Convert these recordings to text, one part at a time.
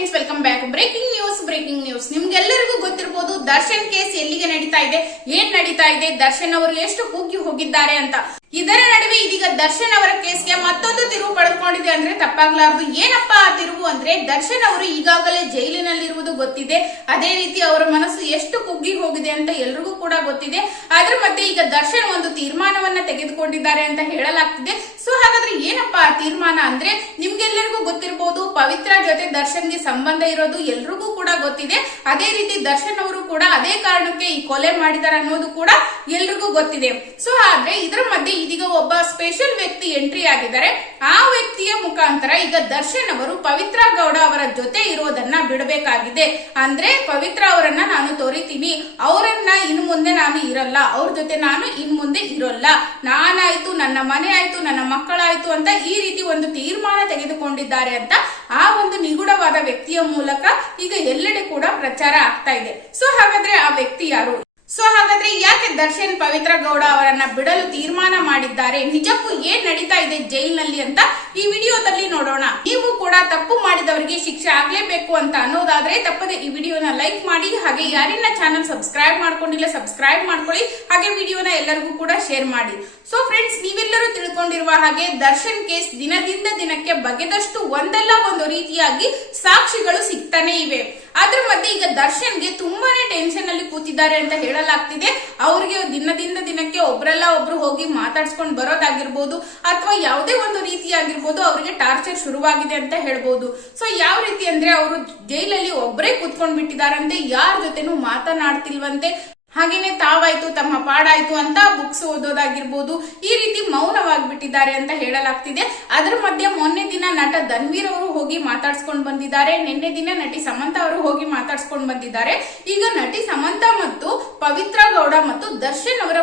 Friends, welcome back. Breaking news ನಿಮ್ಗೆಲ್ಲರಿಗೂ ಗೊತ್ತಿರಬಹುದು. Darshan case ಎಲ್ಲಿಗೆ ನಡೀತಾ ಇದೆ, ಏನ್ ನಡೀತಾ ಇದೆ, ದರ್ಶನ್ ಅವರು ಎಷ್ಟು ಕುಗ್ಗಿ ಹೋಗಿದ್ದಾರೆ ಅಂತ. ಇದರ ನಡುವೆ ಇದೀಗ ದರ್ಶನ್ ಅವರ ಕೇಸ್ಗೆ ಮತ್ತೊಂದು ತಿರುವು ಪಡೆದುಕೊಂಡಿದೆ ಅಂದ್ರೆ ತಪ್ಪಾಗ್ಲಾರ್ದು. ಏನಪ್ಪಾ ಆ ತಿರುವು ಅಂದ್ರೆ, ದರ್ಶನ್ ಅವರು ಈಗಾಗಲೇ ಜೈಲಿನಲ್ಲಿರುವುದು ಗೊತ್ತಿದೆ. ಅದೇ ರೀತಿ ಅವರ ಮನಸ್ಸು ಎಷ್ಟು ಕುಗ್ಗಿ ಹೋಗಿದೆ ಅಂತ ಎಲ್ರಿಗೂ ಕೂಡ ಗೊತ್ತಿದೆ. ಅದ್ರ ಮಧ್ಯೆ ಈಗ ದರ್ಶನ್ ಒಂದು ತೀರ್ಮಾನವನ್ನ ತೆಗೆದುಕೊಂಡಿದ್ದಾರೆ ಅಂತ ಹೇಳಲಾಗ್ತಿದೆ. ಸೊ ಹಾಗಾದ್ರೆ ಏನಪ್ಪಾ ಆ ತೀರ್ಮಾನ ಅಂದ್ರೆ, ನಿಮ್ಗೆಲ್ಲರಿಗೂ ಗೊತ್ತಿರಬಹುದು, ಪವಿತ್ರ ಜೊತೆ ದರ್ಶನ್ಗೆ ಸಂಬಂಧ ಇರೋದು ಎಲ್ರಿಗೂ ಕೂಡ ಗೊತ್ತಿದೆ. ಅದೇ ರೀತಿ ದರ್ಶನ್ ಅವರು ಕೂಡ ಅದೇ ಕಾರಣಕ್ಕೆ ಈ ಕೊಲೆ ಮಾಡಿದಾರೆ ಅನ್ನೋದು ಕೂಡ ಎಲ್ರಿಗೂ ಗೊತ್ತಿದೆ. ಸೊ ಆದ್ರೆ ಇದರ ಮಧ್ಯೆ ಇದೀಗ ಒಬ್ಬ ಸ್ಪೆಷಲ್ ವ್ಯಕ್ತಿ ಎಂಟ್ರಿ ಆಗಿದ್ದಾರೆ. ಆ ವ್ಯಕ್ತಿಯ ಮುಖಾಂತರ ಈಗ ದರ್ಶನ್ ಅವರು ಪವಿತ್ರ ಗೌಡ ಅವರ ಜೊತೆ ಇರೋದನ್ನ ಬಿಡಬೇಕಾಗಿದೆ. ಅಂದ್ರೆ ಪವಿತ್ರ ಅವರನ್ನ ನಾನು ತೋರಿತೀನಿ, ಅವರನ್ನ ಇನ್ನು ಮುಂದೆ ನಾನು ಇರಲ್ಲ, ಅವ್ರ ಜೊತೆ ನಾನು ಇನ್ ಮುಂದೆ ಇರೋಲ್ಲ, ನಾನಾಯ್ತು, ನನ್ನ ಮನೆ ಆಯ್ತು, ನನ್ನ ಮಕ್ಕಳಾಯ್ತು ಅಂತ ಈ ರೀತಿ ಒಂದು ತೀರ್ಮಾನ ತೆಗೆದುಕೊಂಡಿದ್ದಾರೆ ಅಂತ ಆ ಒಂದು ನಿಗೂಢವಾದ ವ್ಯಕ್ತಿಯ ಮೂಲಕ ಈಗ ಎಲ್ಲೆಡೆ ಕೂಡ ಪ್ರಚಾರ ಆಗ್ತಾ ಇದೆ. ಸೊ ಹಾಗಾದ್ರೆ ಆ ವ್ಯಕ್ತಿ ಯಾರು? ಸೊ ಹಾಗಾದ್ರೆ ಯಾಕೆ ದರ್ಶನ್ ಪವಿತ್ರ ಗೌಡ ಅವರನ್ನ ಬಿಡಲು ತೀರ್ಮಾನ ಮಾಡಿದ್ದಾರೆ, ನಿಜಕ್ಕೂ ಏನ್ ನಡೀತಾ ಇದೆ ಜೈಲಿನಲ್ಲಿ ಅಂತ ಈ ವಿಡಿಯೋದಲ್ಲಿ ನೋಡೋಣ. ನೀವು ಕೂಡ ತಪ್ಪು ಮಾಡಿದವರಿಗೆ ಶಿಕ್ಷೆ ಆಗ್ಲೇಬೇಕು ಅಂತ ಅನ್ನೋದಾದ್ರೆ ತಪ್ಪದೆ ಈ ವಿಡಿಯೋನ ಲೈಕ್ ಮಾಡಿ. ಹಾಗೆ ಯಾರಿನ ಚಾನಲ್ ಸಬ್ಸ್ಕ್ರೈಬ್ ಮಾಡ್ಕೊಂಡಿಲ್ಲ ಸಬ್ಸ್ಕ್ರೈಬ್ ಮಾಡ್ಕೊಳ್ಳಿ. ಹಾಗೆ ವಿಡಿಯೋನ ಎಲ್ಲರಿಗೂ ಕೂಡ ಶೇರ್ ಮಾಡಿ. ಸೊ ಫ್ರೆಂಡ್ಸ್, ನೀವೆಲ್ಲರೂ ತಿಳ್ಕೊಂಡಿರುವ ಹಾಗೆ ದರ್ಶನ್ ಕೇಸ್ ದಿನದಿಂದ ದಿನಕ್ಕೆ ಬಗೆದಷ್ಟು ಒಂದಲ್ಲ ಒಂದು ರೀತಿಯಾಗಿ ಸಾಕ್ಷಿಗಳು ಸಿಗ್ತಾನೆ ಇವೆ. ಅದ್ರ ಮಧ್ಯೆ ಈಗ ದರ್ಶನ್ಗೆ ತುಂಬಾನೇ ಟೆನ್ಷನ್ ಅಲ್ಲಿ ಕೂತಿದ್ದಾರೆ ಅಂತ ಹೇಳಲಾಗ್ತಿದೆ. ಅವ್ರಿಗೆ ದಿನದಿಂದ ದಿನಕ್ಕೆ ಒಬ್ರಲ್ಲ ಒಬ್ರು ಹೋಗಿ ಮಾತಾಡ್ಸ್ಕೊಂಡ್ ಬರೋದಾಗಿರ್ಬೋದು, ಅಥವಾ ಯಾವುದೇ ಒಂದು ರೀತಿಯಾಗಿರ್ಬೋದು ಅವರಿಗೆ ಟಾರ್ಚರ್ ಶುರುವಾಗಿದೆ ಅಂತ ಹೇಳ್ಬೋದು. ಸೊ ಯಾವ ರೀತಿ ಅಂದ್ರೆ, ಅವರು ಜೈಲಲ್ಲಿ ಒಬ್ಬರೇ ಕೂತ್ಕೊಂಡ್ ಬಿಟ್ಟಿದಾರಂತೆ, ಯಾರ ಜೊತೆನೂ ಮಾತನಾಡ್ತಿಲ್ವಂತೆ. ಹಾಗೇನೆ ತಾವಾಯ್ತು ತಮ್ಮ ಪಾಡಾಯ್ತು ಅಂತ ಬುಕ್ಸ್ ಓದೋದಾಗಿರ್ಬೋದು, ಈ ರೀತಿ ಮೌನವಾಗ್ಬಿಟ್ಟಿದ್ದಾರೆ ಅಂತ ಹೇಳಲಾಗ್ತಿದೆ. ಅದರ ಮಧ್ಯೆ ಮೊನ್ನೆ ದಿನ ನಟ ಧನ್ವೀರ್ ಅವರು ಹೋಗಿ ಮಾತಾಡ್ಸ್ಕೊಂಡ್ ಬಂದಿದ್ದಾರೆ. ನಿನ್ನೆ ದಿನ ನಟಿ ಸಮಂತಾ ಅವರು ಹೋಗಿ ಮಾತಾಡ್ಸ್ಕೊಂಡ್ ಬಂದಿದ್ದಾರೆ. ಈಗ ನಟಿ ಸಮಂತಾ ಮತ್ತು ಪವಿತ್ರ ಗೌಡ ಮತ್ತು ದರ್ಶನ್ ಅವರ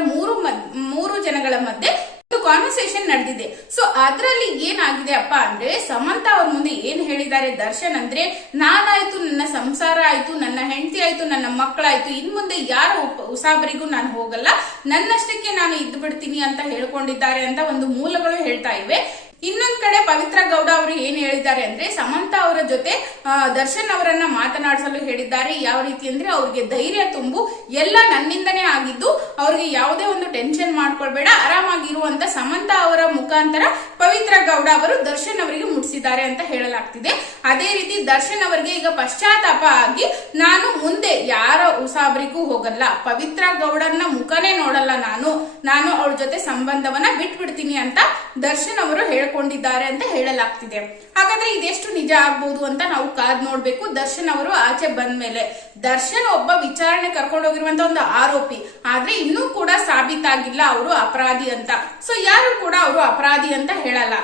ಮೂರು ಜನಗಳ ಮಧ್ಯೆ ಕಾನ್ವರ್ಸೇಷನ್ ನಡೆದಿದೆ. ಸೊ ಅದರಲ್ಲಿ ಏನಾಗಿದೆ ಅಪ್ಪ ಅಂದ್ರೆ, ಸಮಂತಾ ಅವ್ರ ಮುಂದೆ ಏನ್ ಹೇಳಿದ್ದಾರೆ ದರ್ಶನ್ ಅಂದ್ರೆ, ನಾನಾಯ್ತು, ನನ್ನ ಸಂಸಾರ ಆಯ್ತು, ನನ್ನ ಹೆಂಡತಿ ಆಯ್ತು, ನನ್ನ ಮಕ್ಕಳಾಯ್ತು, ಇನ್ ಮುಂದೆ ಯಾರ ಉಸಾಬರಿಗೂ ನಾನು ಹೋಗಲ್ಲ, ನನ್ನಷ್ಟಕ್ಕೆ ನಾನು ಇದ್ದು ಬಿಡ್ತೀನಿ ಅಂತ ಹೇಳ್ಕೊಂಡಿದ್ದಾರೆ ಅಂತ ಒಂದು ಮೂಲಗಳು ಹೇಳ್ತಾ ಇವೆ. ಇನ್ನೊಂದ್ ಕಡೆ ಪವಿತ್ರ ಗೌಡ ಅವರು ಏನ್ ಹೇಳಿದ್ದಾರೆ ಅಂದ್ರೆ, ಸಮಂತಾ ಅವರ ಜೊತೆ ದರ್ಶನ್ ಅವರನ್ನ ಮಾತನಾಡಿಸಲು ಹೇಳಿದ್ದಾರೆ. ಯಾವ ರೀತಿ ಅಂದ್ರೆ, ಅವ್ರಿಗೆ ಧೈರ್ಯ ತುಂಬು, ಎಲ್ಲ ನನ್ನಿಂದನೇ ಆಗಿದ್ದು, ಅವ್ರಿಗೆ ಯಾವುದೇ ಒಂದು ಟೆನ್ಷನ್ ಮಾಡ್ಕೊಳ್ಬೇಡ, ಆರಾಮಾಗಿರುವಂತ ಸಮಂತಾ ಅವರ ಮುಖಾಂತರ ಪವಿತ್ರ ಗೌಡ ಅವರು ದರ್ಶನ್ ಅವರಿಗೆ ಮುಟ್ಟಿಸಿದ್ದಾರೆ ಅಂತ ಹೇಳಲಾಗ್ತಿದೆ. ಅದೇ ರೀತಿ ದರ್ಶನ್ ಅವರಿಗೆ ಈಗ ಪಶ್ಚಾತ್ತಾಪ ಆಗಿ, ನಾನು ಮುಂದೆ ಯಾರ ಉಸಾಬರಿಗೂ ಹೋಗಲ್ಲ, ಪವಿತ್ರ ಗೌಡನ ಮುಖನೇ ನೋಡಲ್ಲ, ನಾನು ಅವ್ರ ಜೊತೆ ಸಂಬಂಧವನ್ನ ಬಿಟ್ಬಿಡ್ತೀನಿ ಅಂತ ದರ್ಶನ್ ಅವರು ಹೇಳ್ಕೊಂಡಿದ್ದಾರೆ ಅಂತ ಹೇಳಲಾಗ್ತಿದೆ. ಹಾಗಾದ್ರೆ ಇದೆಷ್ಟು ನಿಜ ಆಗ್ಬಹುದು ಅಂತ ನಾವು ಕಾದ್ ನೋಡ್ಬೇಕು. ದರ್ಶನ್ ಅವರು ಆಚೆ ಬಂದ್ಮೇಲೆ, ದರ್ಶನ್ ಒಬ್ಬ ವಿಚಾರಣೆ ಕರ್ಕೊಂಡು ಹೋಗಿರುವಂತ ಒಂದು ಆರೋಪಿ, ಆದ್ರೆ ಇನ್ನೂ ಕೂಡ ಸಾಬೀತಾಗಿಲ್ಲ ಅವರು ಅಪರಾಧಿ ಅಂತ. ಸೊ ಯಾರು ಕೂಡ ಅವರು ಅಪರಾಧಿ ಅಂತ ಹೇಳಲ್ಲ.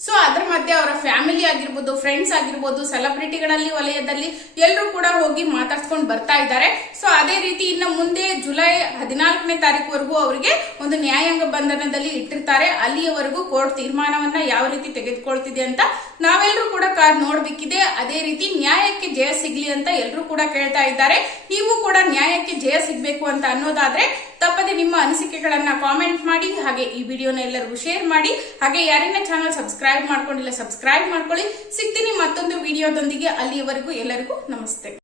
ಸೊ ಅದ್ರ ಮಧ್ಯೆ ಅವರ ಫ್ಯಾಮಿಲಿ ಆಗಿರ್ಬೋದು, ಫ್ರೆಂಡ್ಸ್ ಆಗಿರ್ಬೋದು, ಸೆಲೆಬ್ರಿಟಿಗಳಲ್ಲಿ ವಲಯದಲ್ಲಿ ಎಲ್ಲರೂ ಕೂಡ ಹೋಗಿ ಮಾತಾಡ್ಸ್ಕೊಂಡು ಬರ್ತಾ ಇದ್ದಾರೆ. ಸೊ ಅದೇ ರೀತಿ ಇನ್ನು ಮುಂದೆ ಜುಲೈ 14ನೇ ತಾರೀಕುವರೆಗೂ ಅವರಿಗೆ ಒಂದು ನ್ಯಾಯಾಂಗ ಬಂಧನದಲ್ಲಿ ಇಟ್ಟಿರ್ತಾರೆ. ಅಲ್ಲಿಯವರೆಗೂ ಕೋರ್ಟ್ ತೀರ್ಮಾನವನ್ನ ಯಾವ ರೀತಿ ತೆಗೆದುಕೊಳ್ತಿದೆ ಅಂತ ನಾವೆಲ್ಲರೂ ಕೂಡ ಕಾದ್ ನೋಡ್ಬೇಕಿದೆ. ಅದೇ ರೀತಿ ನ್ಯಾಯಕ್ಕೆ ಜಯ ಸಿಗ್ಲಿ ಅಂತ ಎಲ್ಲರೂ ಕೂಡ ಕೇಳ್ತಾ ಇದ್ದಾರೆ. ನೀವು ಕೂಡ ನ್ಯಾಯಕ್ಕೆ ಜಯ ಸಿಗ್ಬೇಕು ಅಂತ ಅನ್ನೋದಾದ್ರೆ ತಪ್ಪದೆ ನಿಮ್ಮ ಅನಿಸಿಕೆಗಳನ್ನ ಕಾಮೆಂಟ್ ಮಾಡಿ. ಹಾಗೆ ಈ ವಿಡಿಯೋನ ಎಲ್ಲರಿಗೂ ಶೇರ್ ಮಾಡಿ. ಹಾಗೆ ಯಾರಿನ ಚಾನಲ್ ಸಬ್ಸ್ಕ್ರೈಬ್ ಮಾಡ್ಕೊಂಡಿಲ್ಲ ಸಬ್ಸ್ಕ್ರೈಬ್ ಮಾಡ್ಕೊಳ್ಳಿ. ಸಿಗ್ತೀನಿ ಮತ್ತೊಂದು ವಿಡಿಯೋದೊಂದಿಗೆ. ಅಲ್ಲಿಯವರೆಗೂ ಎಲ್ಲರಿಗೂ ನಮಸ್ತೆ.